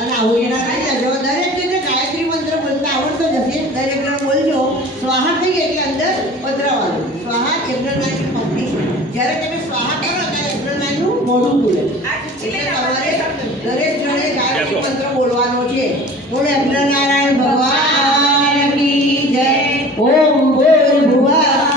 અને આવું એના કરી લેજો. દરેક જણને ગાયત્રી મંત્ર બોલતા આવડતો જ હશે. દરેક જણ બોલજો. સ્વાહા થઈ એટલે અંદર પધરાવાનું. સ્વાહા યજ્ઞનાની પંક્તિ. જ્યારે તમે સ્વાહા કરો ત્યારે યજ્ઞનાનું મોઢું ખુલે. એટલે તમારે દરેક જણે ગાયત્રી મંત્ર બોલવાનો છે. બોલો યજ્ઞનારાયણ ભગવાન કી જય. ઓમ બોલ ભુવા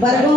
But